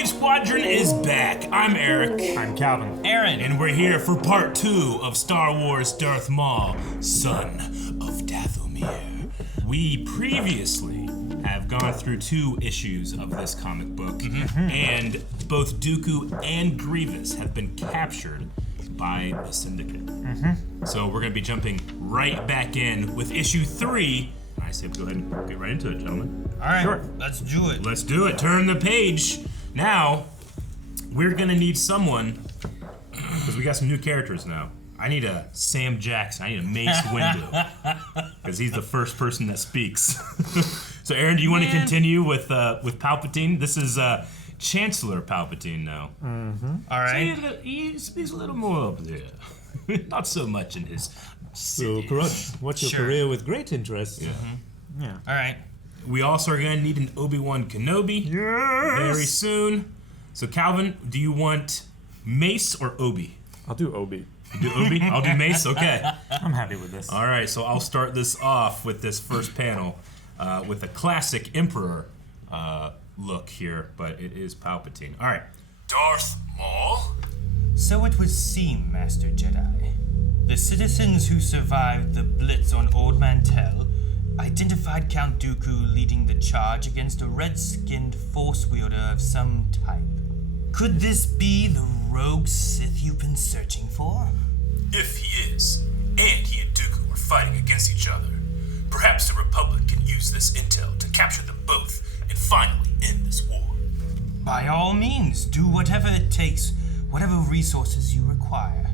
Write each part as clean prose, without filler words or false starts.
Shockwave Squadron is back. I'm Eric. I'm Calvin. Aaron. And we're here for part 2 of Star Wars Darth Maul, Son of Dathomir. We previously have gone through 2 issues of this comic book, and both Dooku and Grievous have been captured by the Syndicate. So we're going to be jumping right back in with issue 3. I say we go ahead and get right into it, gentlemen. All right, Sure. let's do it. Let's do it. Turn the page. Now, we're going to need someone, because we got some new characters now. I need a Sam Jackson. I need a Mace Windu, because he's the first person that speaks. So, Aaron, do you want to continue with Palpatine? This is Chancellor Palpatine now. All right. So he speaks a little more up there. Not so much in his So, city. Karut, watch your Sure. career with great interest. Yeah. All right. We also are going to need an Obi-Wan Kenobi very soon. So, Calvin, do you want Mace or Obi? I'll do Obi. You do Obi? I'll do Mace? Okay. I'm happy with this. All right, so I'll start this off with this first panel with a classic Emperor look here, but it is Palpatine. All right. Darth Maul? So it would seem, Master Jedi. The citizens who survived the Blitz on Old Mantell identified Count Dooku leading the charge against a red-skinned force wielder of some type. Could this be the rogue Sith you've been searching for? If he is, and he and Dooku are fighting against each other, perhaps the Republic can use this intel to capture them both and finally end this war. By all means, do whatever it takes, whatever resources you require.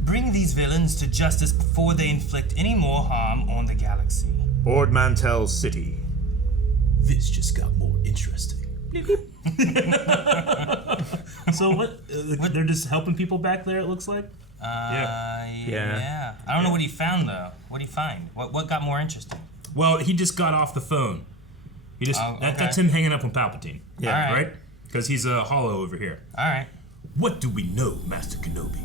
Bring these villains to justice before they inflict any more harm on the galaxy. Ord Mantell City. This just got more interesting. So what? They're just helping people back there, it looks like? Yeah. I don't know what he found, though. What'd he find? What got more interesting? Well, he just got off the phone. He just that's him hanging up on Palpatine. Yeah. All Right? Because he's a hollow over here. All right. What do we know, Master Kenobi?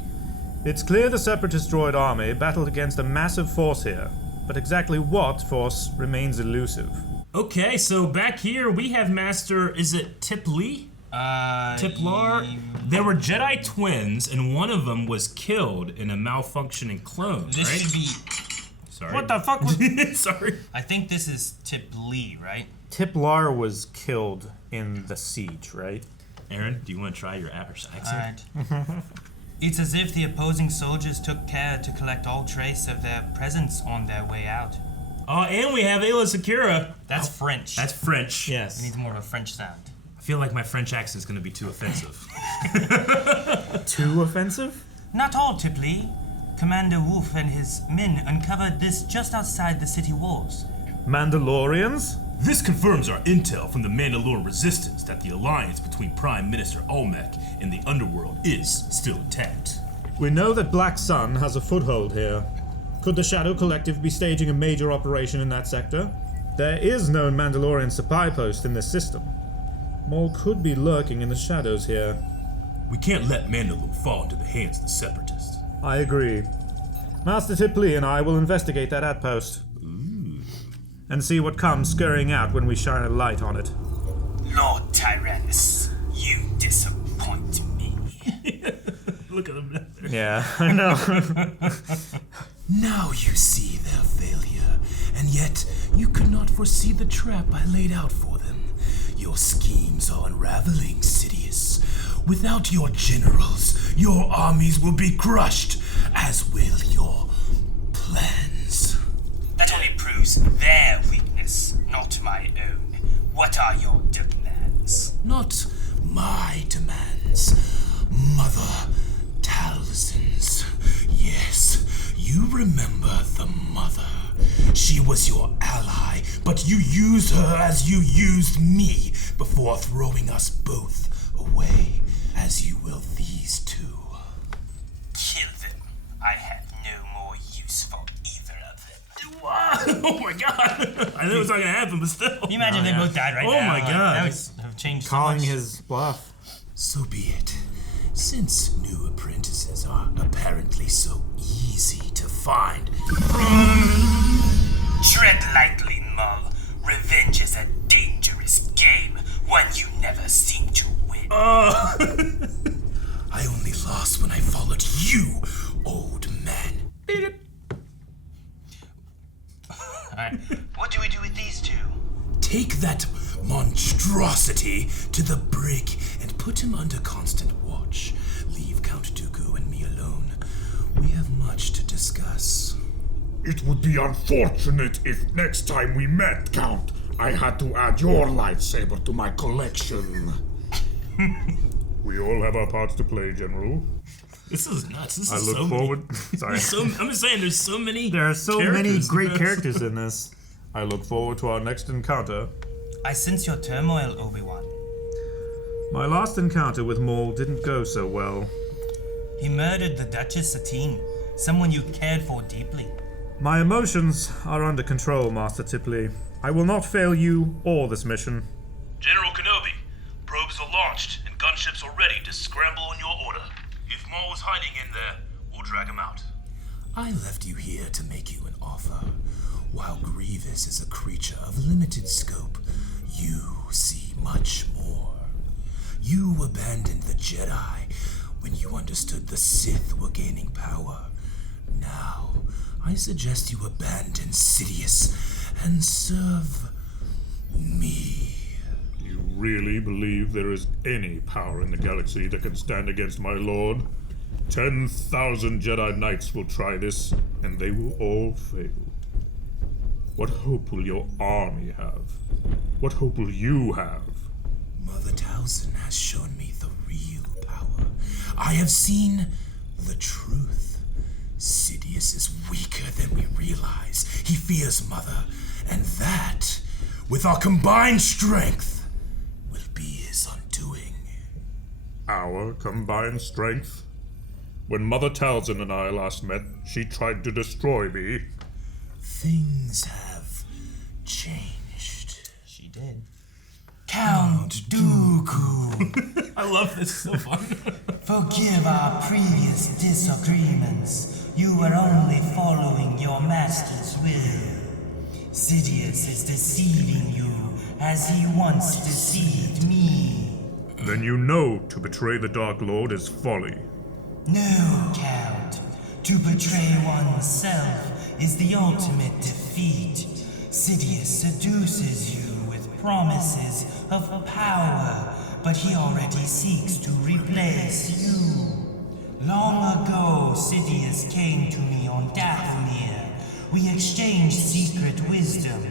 It's clear the Separatist droid army battled against a massive force here, but exactly what force remains elusive. Okay, so back here we have Master, is it Tip Lee? Tiplar? There were Jedi twins, and one of them was killed in a malfunctioning clone, This right? should be. Sorry. What the fuck was... Sorry. I think this is Tip Lee, right? Tiplar was killed in the siege, right? Aaron, do you want to try your Irish All accent? right. It's as if the opposing soldiers took care to collect all trace of their presence on their way out. Oh, and we have Ayla Secura. That's French. That's French. It Yes. needs more of a French sound. I feel like my French accent is going to be too offensive. Too offensive? Not all, Tip Lee. Commander Wolf and his men uncovered this just outside the city walls. Mandalorians? This confirms our intel from the Mandalorian resistance that the alliance between Prime Minister Olmec and the underworld is still intact. We know that Black Sun has a foothold here. Could the Shadow Collective be staging a major operation in that sector? There is no Mandalorian supply post in this system. Maul could be lurking in the shadows here. We can't let Mandalore fall into the hands of the Separatists. I agree. Master Tip Lee and I will investigate that outpost. And see what comes scurrying out when we shine a light on it. Lord Tyrannus, you disappoint me. Look at them. Yeah, I know. Now you see their failure, and yet you could not foresee the trap I laid out for them. Your schemes are unraveling, Sidious. Without your generals, your armies will be crushed, as will your plans. That only proves their weakness, not my own. What are your demands? Not my demands, Mother Talzin's. Yes, you remember the Mother. She was your ally, but you used her as you used me before throwing us both away, as you will these two. Kill them. I have no more use for either of them. Oh my god! I knew it was not gonna happen, but still. Can you imagine they both died right Oh now? my God. That would have changed so Calling much. his bluff. So be it. Since new apprentices are apparently so easy to find. Tread lightly, Maul. Revenge is a dangerous game, one you never seem to win. I only lost when I followed you, old man. Alright, what do we do with these two? Take that monstrosity to the brig and put him under constant watch. Leave Count Dooku and me alone. We have much to discuss. It would be unfortunate if next time we met, Count, I had to add your lightsaber to my collection. We all have our parts to play, General. This is nuts. This I is look so forward. Sorry. I'm just saying, there's so many. There are so many characters great in this. characters in this. I look forward to our next encounter. I sense your turmoil, Obi-Wan. My last encounter with Maul didn't go so well. He murdered the Duchess Satine, someone you cared for deeply. My emotions are under control, Master Tipley. I will not fail you or this mission. General Kenobi, probes are launched and gunships are ready to scramble on your order. If Maul is hiding in there, we'll drag him out. I left you here to make you an offer. While Grievous is a creature of limited scope, you see much more. You abandoned the Jedi when you understood the Sith were gaining power. Now, I suggest you abandon Sidious and serve me. You really believe there is any power in the galaxy that can stand against my lord? 10,000 Jedi Knights will try this, and they will all fail. What hope will your army have? What hope will you have? Mother Talzin has shown me the real power. I have seen the truth. Sidious is weaker than we realize. He fears Mother, and that, with our combined strength, will be his undoing. Our combined strength? When Mother Talzin and I last met, she tried to destroy me. Things have changed. She did. Count Dooku, I love this so fun. forgive our previous disagreements. You were only following your master's will. Sidious is deceiving you as he once deceived me. Then you know to betray the Dark Lord is folly. No, Count. To betray oneself is the ultimate defeat. Sidious seduces you with promises of power, but he already seeks to replace you. Long ago, Sidious came to me on Dathomir. We exchanged secret wisdom,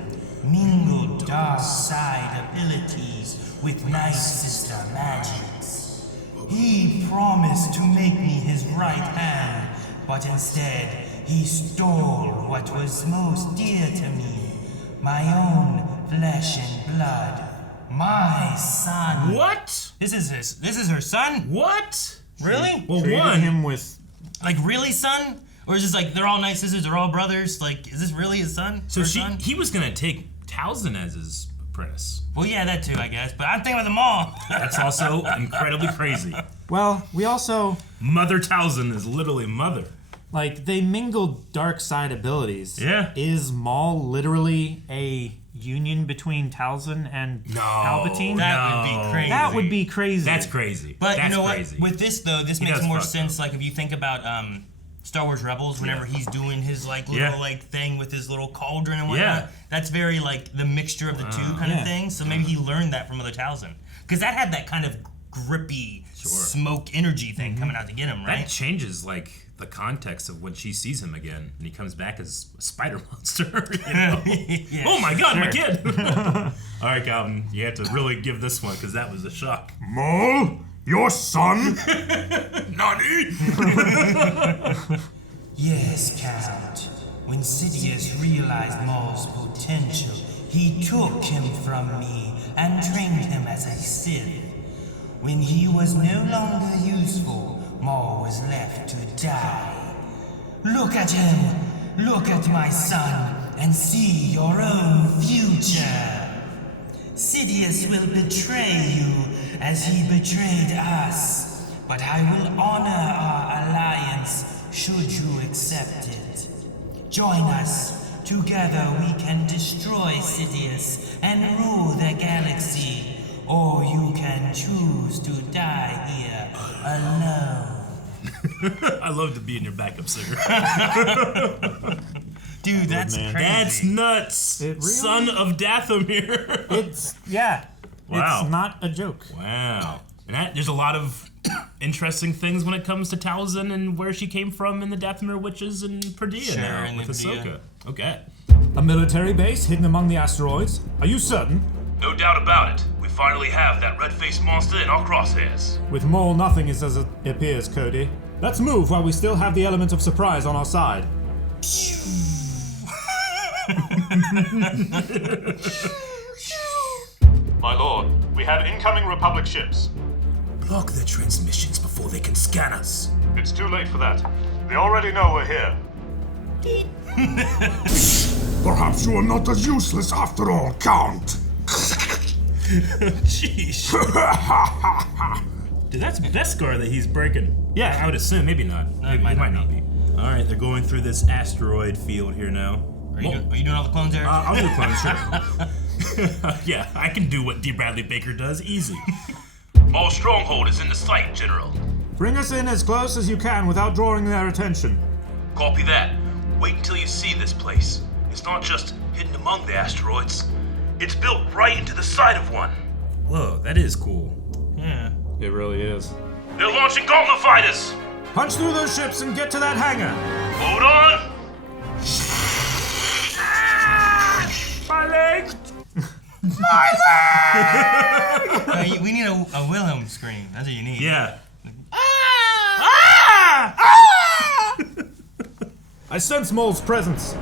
mingled dark side abilities with Night Sister magics. He promised to make me his right hand, but instead he stole what was most dear to me, my own flesh and blood, my son. What? This is her son? What? Really? Well, Treated one. him with... Like really son? Or is this like they're all night sisters, they're all brothers? Like, is this really his son? So Her son? he was gonna take Talzin as his apprentice. Well, yeah, that too, I guess. But I'm thinking about them all. That's also incredibly crazy. Well, we also, Mother Talzin is literally mother. like, they mingled dark side abilities. Yeah. Is Maul literally a union between Talzin and Palpatine? That would be crazy. That would be crazy. That's crazy. But That's you know crazy. what? With this though, this makes does more fuck sense. Like if you think about Star Wars Rebels, whenever he's doing his like little Yeah. like thing with his little cauldron and whatnot, Yeah. that's very like the mixture of the two kind of thing. So maybe he learned that from Mother Talzin, because that had that kind of grippy smoke energy thing coming out to get him, That right? changes like the context of when she sees him again and he comes back as a spider monster. You know? Yeah. Oh my god, my kid! All right, Calvin, you have to really give this one because that was a shock. Maul? Your son? Nani? Yes, Count. When Sidious realized Maul's potential, he took him from me and trained him as a Sith. When he was no longer useful, Maul was left to die. Look at him! Look at my son and see your own future! Sidious will betray you as he betrayed us, but I will honor our alliance should you accept it. Join us. Together we can destroy Sidious and rule the galaxy. or you can choose to die here alone. I love to be in your backup singer. Dude, that's crazy. That's nuts. It really- Son of Dathomir. Wow. It's not a joke. Wow. And there's a lot of interesting things when it comes to Talzin and where she came from in the Dathomir witches and Perdea now and with Ahsoka. Okay. A military base hidden among the asteroids? Are you certain? No doubt about it. We finally have that red-faced monster in our crosshairs. With Maul, nothing is as it appears, Cody. Let's move while we still have the element of surprise on our side. My lord, we have incoming Republic ships. Block their transmissions before they can scan us. It's too late for that. They already know we're here. Perhaps you are not as useless after all, Count. Jeez. Dude, that's Beskar that he's breaking. Yeah. I would assume. Maybe not. Maybe, might it might not not be. All right, they're going through this asteroid field here now. Are you doing all the clones, Eric? I'll do clones, sure. Yeah, I can do what D. Bradley Baker does, easy. Maul's stronghold is in the sight, General. Bring us in as close as you can without drawing their attention. Copy that. Wait until you see this place. It's not just hidden among the asteroids. It's built right into the side of one. Whoa, that is cool. Yeah. It really is. They're launching gauntlet fighters. Punch through those ships and get to that hangar. Hold on. My leg! We need a Wilhelm scream. That's what you need. Yeah. I sense Maul's presence.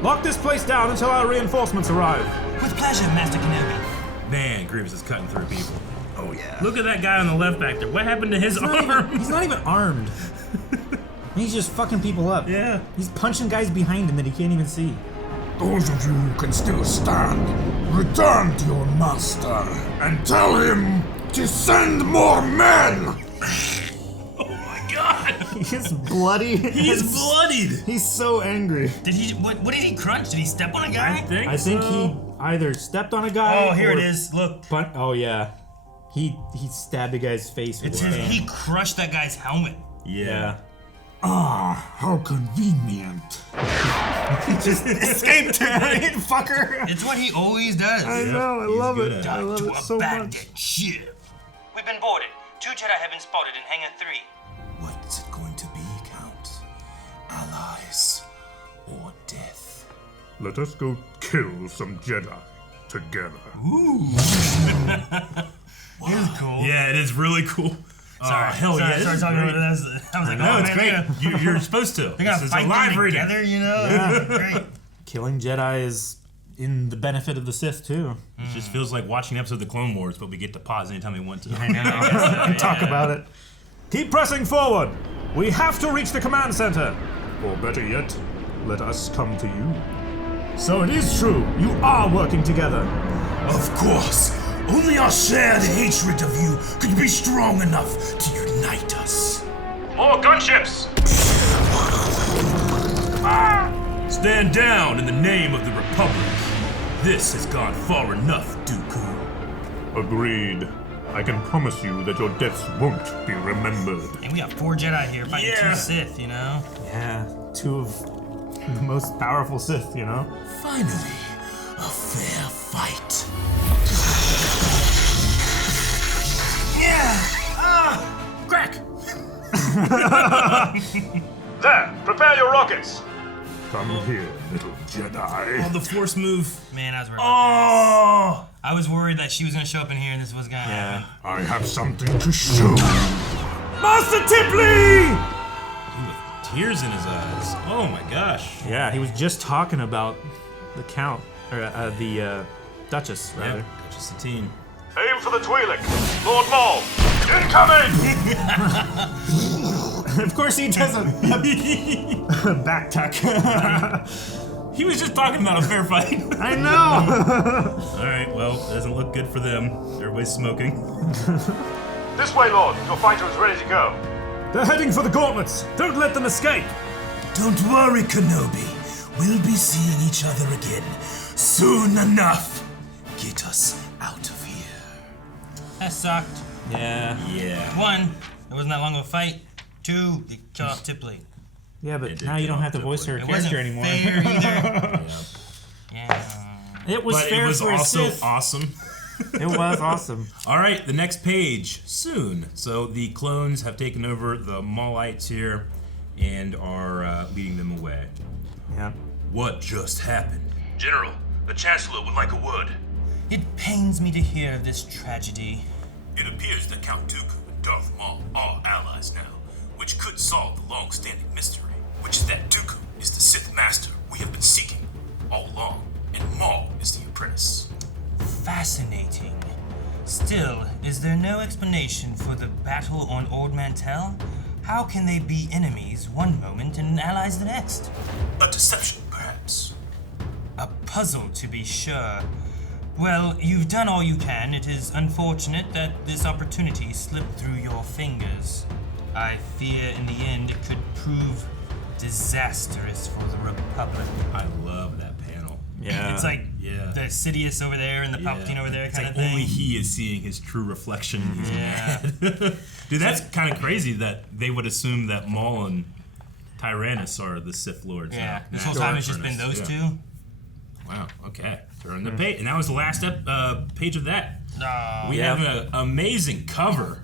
Lock this place down until our reinforcements arrive. With pleasure, Master Kenobi. Man, Grievous is cutting through people. Oh, yeah. Look at that guy on the left back there. What happened to his arm? He's not even armed. He's just fucking people up. Yeah. He's punching guys behind him that he can't even see. Those of you who can still stand, return to your master and tell him to send more men! Oh my god! He's bloody. He's bloodied! He's so angry. Did he? What did he crunch? Did he step on a guy? I think I think he either stepped on a guy. Oh, here or it is. Look. Oh yeah. He stabbed a guy's face with It's his his, hand. he crushed that guy's helmet. Yeah. Ah, how convenient. Escaped, right, fucker? It's what he always does. I know. I love good it. at I love to it so abandon much. ship. We've been boarded. 2 Jedi have been spotted in Hangar 3. What's it going to be, Count? Allies or death? Let us go kill some Jedi together. It was cool. Yeah, it is really cool. Sorry, hell yeah. Sorry, this is talking great. about this. I was like, No, oh, it's man, great. They're You're supposed to. gonna This is a fight live them reading. together, you know? Great. Killing Jedi is in the benefit of the Sith too. It just feels like watching an episode of the Clone Wars, but we get to pause anytime we want to. I know. Talk about it. Keep pressing forward. We have to reach the command center. Or better yet, let us come to you. So it is true. You are working together. Of course. Only our shared hatred of you could be strong enough to unite us. More gunships! Stand down in the name of the Republic. This has gone far enough, Dooku. Agreed. I can promise you that your deaths won't be remembered. And we got 4 Jedi here fighting Yeah. 2 Sith, you know? Yeah, 2 of the most powerful Sith, you know? Finally, a fair fight. Crack! There, prepare your rockets! Come here, little Jedi. Oh, the Force move. Man, I was worried about Oh! this. I was worried that she was gonna show up in here and this was gonna happen. I have something to show. Master Tipley! Dude, with tears in his eyes. Oh my gosh. Yeah, he was just talking about the Count, or the Duchess, rather. Yeah, just a teen. Aim for the Twi'lek! Lord Maul! Incoming! Of course he doesn't. Back tuck. He was just talking about a fair fight. I know. Alright, well, it doesn't look good for them. Everybody's smoking. This way, Lord. Your fighter is ready to go. They're heading for the gauntlets. Don't let them escape. Don't worry, Kenobi. We'll be seeing each other again soon enough. Get us out of here. sucked. Yeah. Yeah. 1, it wasn't that long of a fight. 2, it killed off Tipley. Yeah, but now you don't have to voice her It character wasn't anymore. fair either. Yeah. It was But fair it was for a also Sith. awesome. It was awesome. All right, the next page soon. So the clones have taken over the Maulites here and are leading them away. Yeah. What just happened? General, the Chancellor would like a word. It pains me to hear of this tragedy. It appears that Count Dooku and Darth Maul are allies now, which could solve the long-standing mystery, which is that Dooku is the Sith Master we have been seeking all along, and Maul is the apprentice. Fascinating. Still, is there no explanation for the battle on Ord Mantell? How can they be enemies one moment and allies the next? A deception, perhaps. A puzzle, to be sure. Well, you've done all you can. It is unfortunate that this opportunity slipped through your fingers. I fear in the end it could prove disastrous for the Republic. I love that panel. Yeah. It's like Yeah. the Sidious over there and the Palpatine over there It's kind like of thing. only he is seeing his true reflection in his Yeah. head. Dude, that's kind of crazy that they would assume that Maul and Tyrannus are the Sith Lords. Yeah, now. this whole time it's just been those Yeah. two. Wow, okay. Turn the page. And that was the last page of that. We Yeah. have an amazing cover.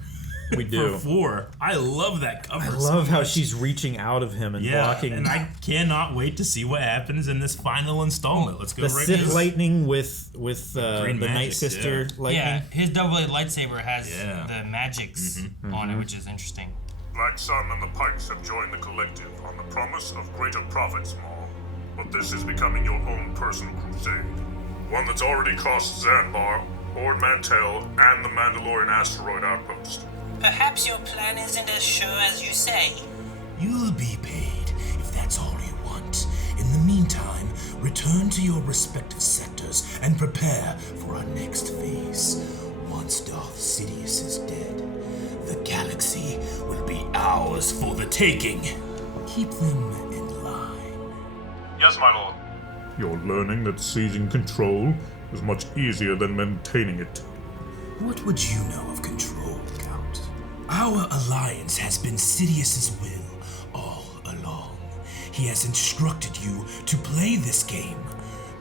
We do. For 4. I love that cover. I love how she's reaching out of him and blocking. And I cannot wait to see what happens in this final installment. Let's go the right Sith now. lightning with the Green Night magic, Sister lightning. Yeah, his double-bladed lightsaber has Yeah. the magics on it, which is interesting. Black Sun and the Pikes have joined the collective on the promise of greater profits, Maul. But this is becoming your own personal crusade. One that's already cost Zanbar, Ord Mantell, and the Mandalorian asteroid outpost. Perhaps your plan isn't as sure as you say. You'll be paid if that's all you want. In the meantime, return to your respective sectors and prepare for our next phase. Once Darth Sidious is dead, the galaxy will be ours for the taking. Keep them in line. Yes, my lord. You're learning that seizing control is much easier than maintaining it. What would you know of control, Count? Our alliance has been Sidious's will all along. He has instructed you to play this game,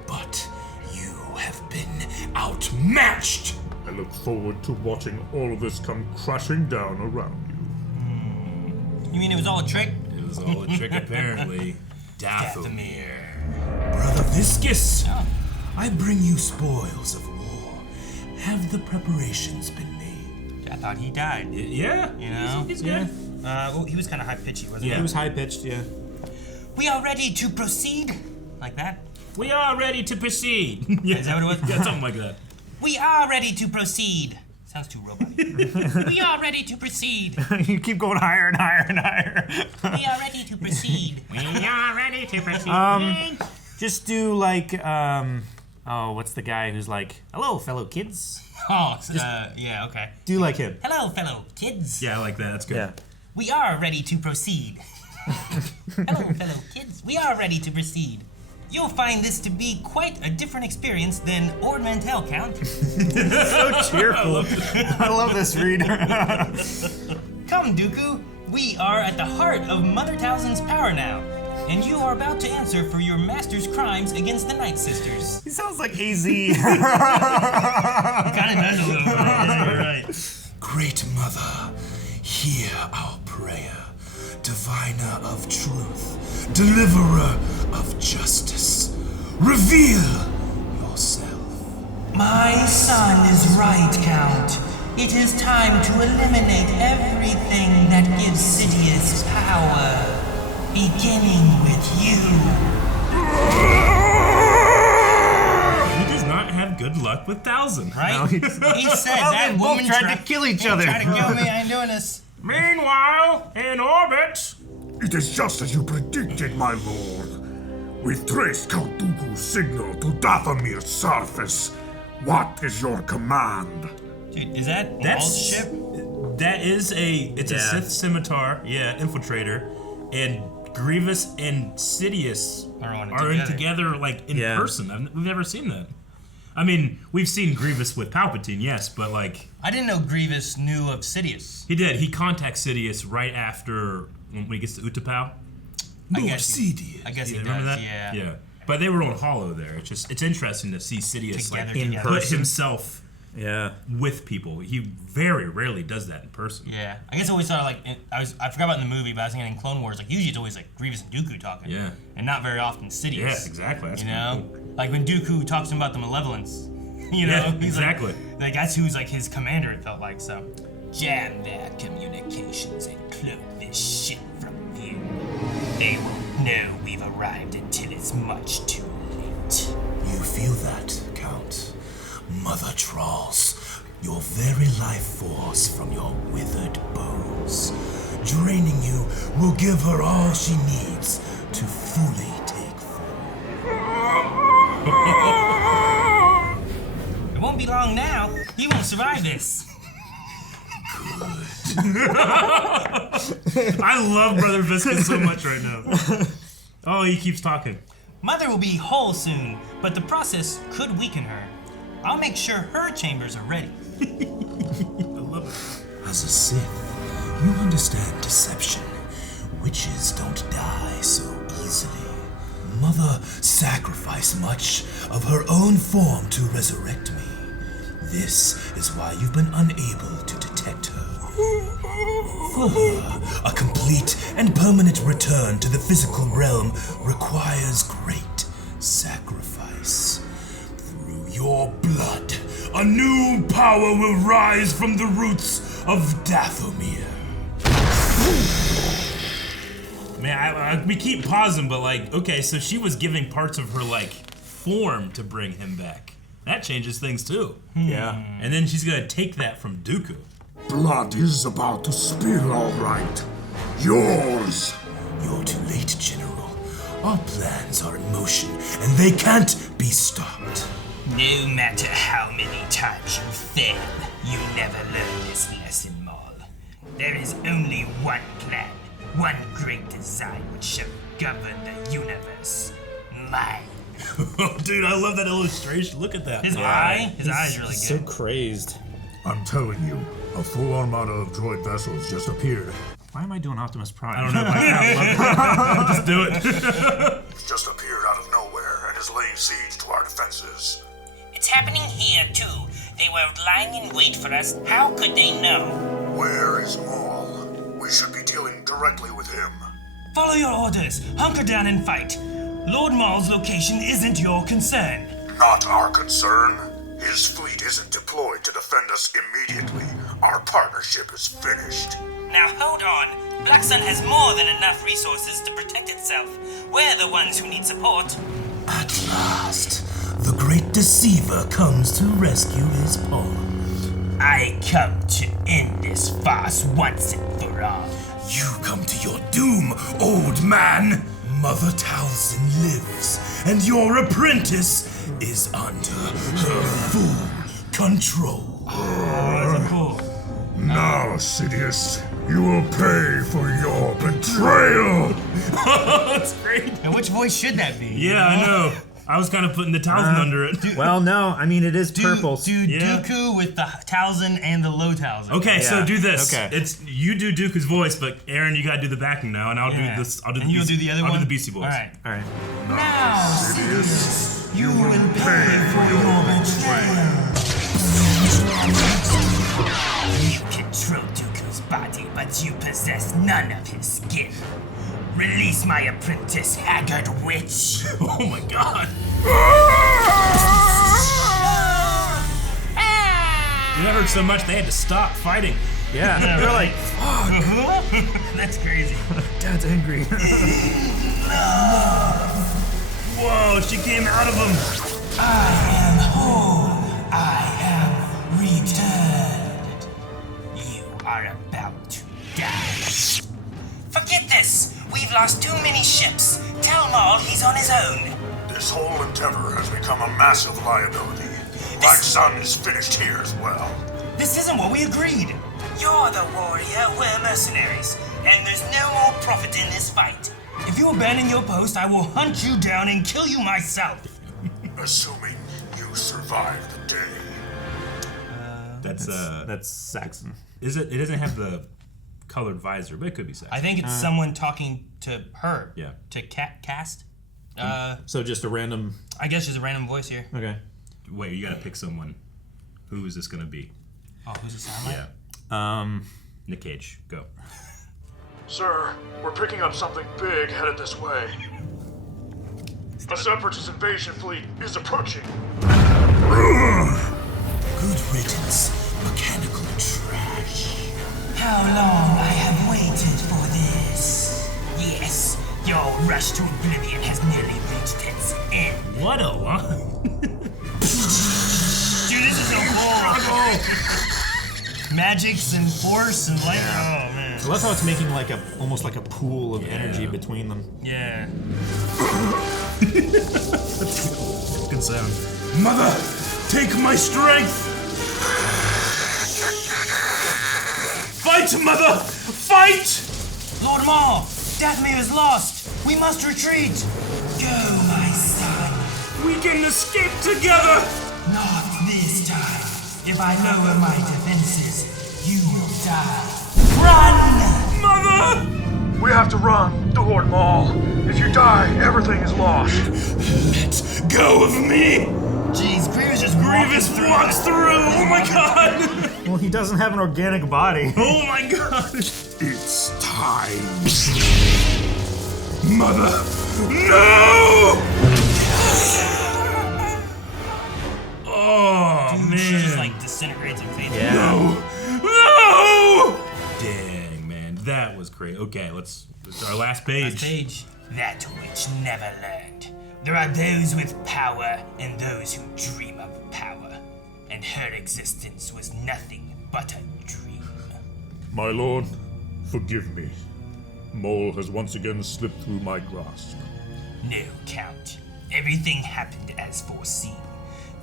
but you have been outmatched. I look forward to watching all of this come crashing down around you. You mean it was all a trick? It was all a trick, apparently. Dathomir. Brother Viscus, I bring you spoils of war. Have the preparations been made? I thought he died. Yeah. You know? He's good. Well, he was kind of high-pitchy, wasn't Yeah. It was high pitched, yeah. he? We are ready to proceed. Like that? We are ready to proceed. Yeah. Is that what it was? Yeah, something like that. We are ready to proceed. Sounds too robot. We are ready to proceed. You keep going higher and higher and higher. We are ready to proceed. We are ready to proceed. Just do like, what's the guy who's like, hello, fellow kids? Oh, yeah, okay. Do like him. Hello, fellow kids. Yeah, I like that. That's good. Yeah. We are ready to proceed. Hello, fellow kids. We are ready to proceed. You'll find this to be quite a different experience than Ord Mantell, Count. So cheerful. I love this reader. Come, Dooku. We are at the heart of Mother Talzin's power now, and you are about to answer for your master's crimes against the Night Sisters. He sounds like AZ. Kind of does a little bit. Yeah, you're right. Great Mother, hear our prayer. Diviner of truth, deliverer of justice, reveal yourself. My son is right, Count. It is time to eliminate everything that gives Sidious power, beginning with you. He does not have good luck with Talzin. Right? He said that they both woman tried to kill each other. Tried to kill me. I ain't doing this. Meanwhile, in orbit. It is just as you predicted, my lord. We've traced Count Dooku's signal to Dathomir's surface. What is your command? Dude, is that That's Maul's ship? That is a Yeah. Sith scimitar, infiltrator, and Grievous and Sidious Are on it are in together. together like in Yeah. person. We've never seen that. I mean, we've seen Grievous with Palpatine, yes, but like... I didn't know Grievous knew of Sidious. He did. He contacts Sidious right after when he gets to Utapau. I guess he does, yeah. Yeah. But they were on Hollow there. It's interesting to see Sidious together. Put himself Yeah. with people. He very rarely does that in person. Yeah, I guess I always thought I forgot about in the movie, but I was thinking in Clone Wars, like usually it's always like Grievous and Dooku talking. Yeah. And not very often Sidious. Yeah, exactly. That's you know, cool. like when Dooku talks to him about the Malevolence. You know, Yeah, he's exactly. Like that's who's like his commander. It felt like so. Jam their communications and cloak this shit from view. They won't know we've arrived until it's much too late. You feel that, Count? Mother Trolls, your very life force from your withered bones. Draining you will give her all she needs to fully take form. It won't be long now. He won't survive this. I love Brother Viscus so much right now. Oh, he keeps talking. Mother will be whole soon, but the process could weaken her. I'll make sure her chambers are ready. I love it. As a Sith, you understand deception. Witches don't die so easily. Mother sacrificed much of her own form to resurrect me. This is why you've been unable to detect her. For her, a complete and permanent return to the physical realm requires great sacrifice. Through your blood, a new power will rise from the roots of Dathomir. Man, we keep pausing, but like, okay, so she was giving parts of her like form to bring him back. That changes things too. Yeah. And then she's gonna take that from Dooku. Blood is about to spill, all right. Yours. You're too late, General. Our plans are in motion, and they can't be stopped. No matter how many times you fail, you never learn this lesson, Maul. There is only one plan, one great design which shall govern the universe. Mine. Dude, I love that illustration. Look at that. His eye's really So good. crazed. I'm telling you, a full armada of droid vessels just appeared. Why am I doing Optimus Prime? I don't know. I love it. Just do it. He's just appeared out of nowhere and is laying siege to our defenses. It's happening here, too. They were lying in wait for us. How could they know? Where is Maul? We should be dealing directly with him. Follow your orders. Hunker down and fight. Lord Maul's location isn't your concern. Not our concern. His fleet isn't deployed to defend us immediately. Our partnership is finished. Now hold on. Black Sun has more than enough resources to protect itself. We're the ones who need support. At last, the great deceiver comes to rescue his pawn. I come to end this farce once and for all. You come to your doom, old man! Mother Talzin lives, and your apprentice is under her full control. Now, Sidious, you will pay for your betrayal! That's great. And which voice should that be? Yeah, I know. I was kind of putting the Talzin under it. Well, no, I mean, it is purple. Do Yeah. Dooku with the Talzin and the low Talzin. Okay, so Yeah, do this. okay. It's you do Dooku's voice, but Aaron, you gotta do the backing now, and I'll do this. I'll do and the you'll do the other one? I'll do the Beastie Boys. All right. All right. Now, Sidious, you will pay for your betrayal. You control Dooku's body, but you possess none of his skin. Release my apprentice, haggard witch. Oh my god. That hurt so much they had to stop fighting. Yeah, you're like, That's crazy. Dad's angry. Whoa, she came out of him. I am whole. I am returned. You are about to die. Forget this. We've lost too many ships. Tell Maul he's on his own. this whole endeavor has become a massive liability. Black Sun is finished here as well. This isn't what we agreed. You're the warrior, we're mercenaries, and there's no more profit in this fight. If you abandon your post, I will hunt you down and kill you myself. Assuming you survive. survive the day. That's Saxon. Is it? It doesn't have the colored visor, but it could be Saxon. I think it's someone talking to her. Yeah. To cast. So just a random. I guess just a random voice here. Okay. Wait, you gotta pick someone. Who is this gonna be? Oh, who's it sound like? Yeah. Nick Cage, go. Sir, we're picking up something big headed this way. A Separatist invasion fleet is approaching. Good riddance, mechanical trash. How long I have waited for this. Yes, your rush to oblivion has nearly reached its end. What a line! Dude, this is so cool. Magics and force and light. Oh man. I love how it's making like almost like a pool of energy between them. Yeah. Good sound. Mother, take my strength! Fight, Mother! Fight! Lord Maul, Dathomir is lost. We must retreat. Go, my son. We can escape together! Not this time. If I lower my defenses, you will die. Run! Mother! We have to run, the Lord Maul. If you die, everything is lost. Let go of me! Jeez, Grievous just Grievous walks through! Oh my god! Well, he doesn't have an organic body. Oh my god! It's time. Mother! No! Oh Dude, she just man! like disintegrates and fades. Yeah. No! No! Dang man, that was great. Okay, let's our last page. Last page. That which never learned. There are those with power and those who dream of power. And her existence was nothing but a dream. My lord, forgive me. Maul has once again slipped through my grasp. No, Count. Everything happened as foreseen.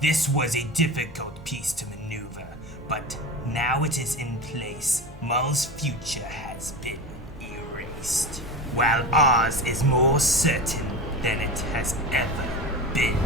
This was a difficult piece to maneuver, but now it is in place. Maul's future has been erased, while ours is more certain than it has ever been.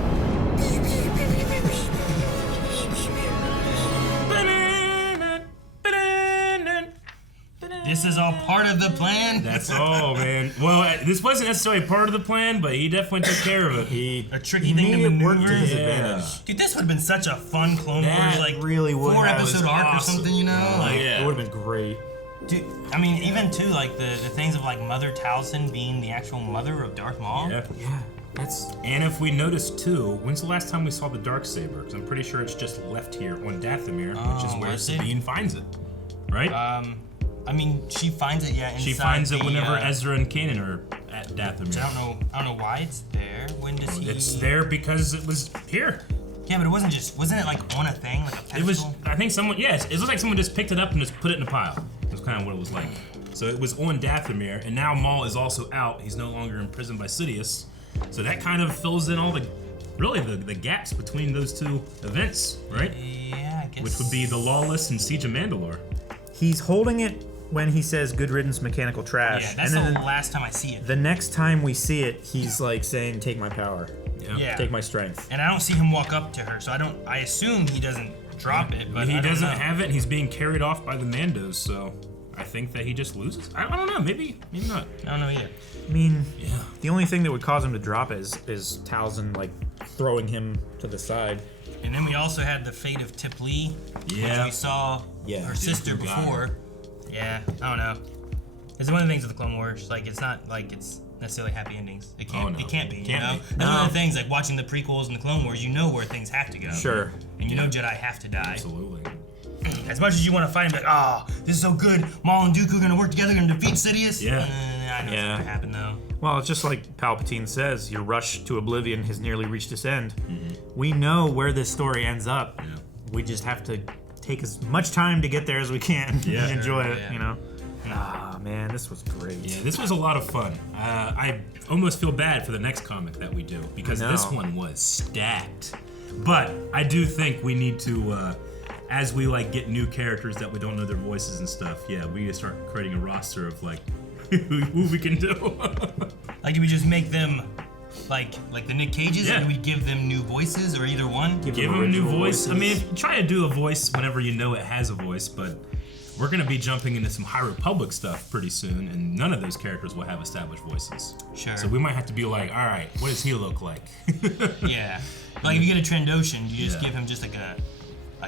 This is all part of the plan. That's all, man. Well, this wasn't necessarily part of the plan, but he definitely took care of it. He A tricky thing to made it work to maneuver. his Yeah. advantage. Dude, this would have been such a fun Clone That Wars, like really would have. 4-episode That was arc or awesome. something, you know? Like, Yeah. It would have been great. dude, I mean, even too, like the things of like Mother Talzin being the actual mother of Darth Maul. Yeah. Yeah, that's And if we notice too, when's the last time we saw the Darksaber? Because I'm pretty sure it's just left here on Dathomir, which is where is it? Sabine finds it. Right? I mean, she finds it, yeah, inside she finds it the, whenever Ezra and Kanan are at Dathomir. I don't know why it's there. When does he? It's there because it was here. Yeah, but it wasn't it like on a thing, like a pedestal? It was, I think someone, yes, it looks like someone just picked it up and just put it in a pile. That's kind of what it was like. So it was on Dathomir, and now Maul is also out. He's no longer imprisoned by Sidious. So that kind of fills in all the gaps between those two events, right? Yeah, I guess. Which would be the Lawless and Siege of Mandalore. he's holding it when he says "Good riddance, mechanical trash," Yeah, that's and then the last time I see it. the next time we see it, he's like saying, "Take my power, Yeah. take my strength." And I don't see him walk up to her, so I assume he doesn't drop it, but He I don't doesn't know. have it, and he's being carried off by the Mandos, so I think that he just loses. I don't know, maybe not. I don't know either. I mean, Yeah. the only thing that would cause him to drop it is Talzin like throwing him to the side. And then we also had the fate of Tip Lee, Yeah. which we saw Yeah. her sister Dooku got before. Yeah, I don't know. It's one of the things with the Clone Wars. Like, it's not like it's necessarily happy endings. It can't. Oh, no. It can't be. Can't you know. be. That's one of the things. Like watching the prequels and the Clone Wars, you know where things have to go. Sure. And you know Jedi have to die. Absolutely. As much as you want to fight and be like, oh, this is so good. Maul and Dooku are gonna work together and defeat Sidious. Yeah. I know it's Yeah. not gonna happen though. Well, it's just like Palpatine says, your rush to oblivion has nearly reached its end. Mm-hmm. We know where this story ends up. Yeah. We just have to take as much time to get there as we can Yeah. and enjoy it, yeah. you know? Ah, man, this was great. Yeah, this was a lot of fun. I almost feel bad for the next comic that we do because I know. this one was stacked. But I do think we need to, as we like get new characters that we don't know their voices and stuff. Yeah, we need to start creating a roster of like who we can do. Like, do we just make them Like the Nick Cages, Yeah. and we give them new voices, or either one. Give them a new voice. I mean, try to do a voice whenever you know it has a voice, but we're going to be jumping into some High Republic stuff pretty soon, and none of those characters will have established voices. Sure. So we might have to be like, all right, what does he look like? Yeah. Like if you get a Trandoshan, do you just give him just like a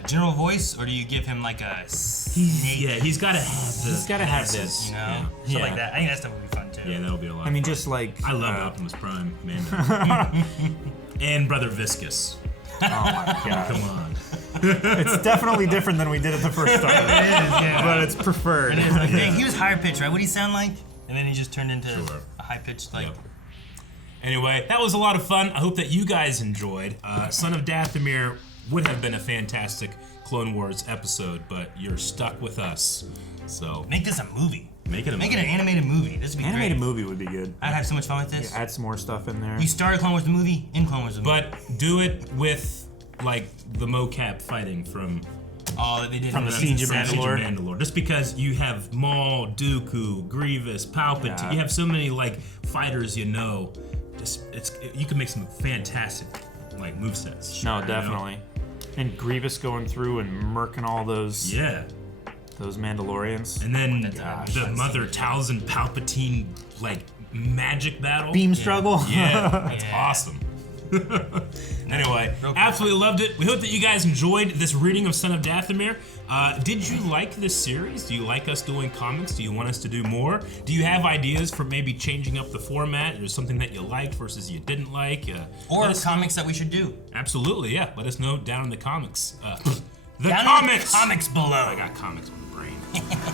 general voice, or do you give him like a snake? Yeah, he's got to have this. He's got to have this. You know, Yeah. stuff like that. I think that stuff would be fun too. Yeah, that'll be a lot. I mean, of fun. just like I love Optimus Prime, man. And Brother Viscus. Oh my god. Come on. It's definitely different than we did at the first start. It is, yeah. But it's preferred. It is. Like, he was higher pitched, right? What did he sound like? And then he just turned into a high pitched like. Yep. Anyway, that was a lot of fun. I hope that you guys enjoyed. Son of Dathomir would have been a fantastic Clone Wars episode, but you're stuck with us. So Make this a movie. make it a Make movie. it an animated movie. This would be Animated great. movie would be good. I'd have so much fun with this. Add some more stuff in there. You started Clone Wars the movie in Clone Wars the movie. But do it with like the mocap fighting from All that they did From in the the Siege of season seven. Mandalore. Mandalore. Just because you have Maul, Dooku, Grievous, Palpatine, Yeah. you have so many like fighters you know. You can make some fantastic like movesets. No, you know? definitely. And Grievous going through and murking all those Yeah. Mandalorians. And then Gosh, the that's Mother Talzin Palpatine like magic battle. Beam struggle. Yeah, that's Yeah. awesome. Anyway, Real cool. absolutely loved it. We hope that you guys enjoyed this reading of Son of Dathomir. Did you like this series? Do you like us doing comics? Do you want us to do more? Do you have ideas for maybe changing up the format? Or something that you liked versus you didn't like? Or let us- comics that we should do. Absolutely, yeah. Let us know down in the comments. The Down in comments! the comments below. I got comics on the brain.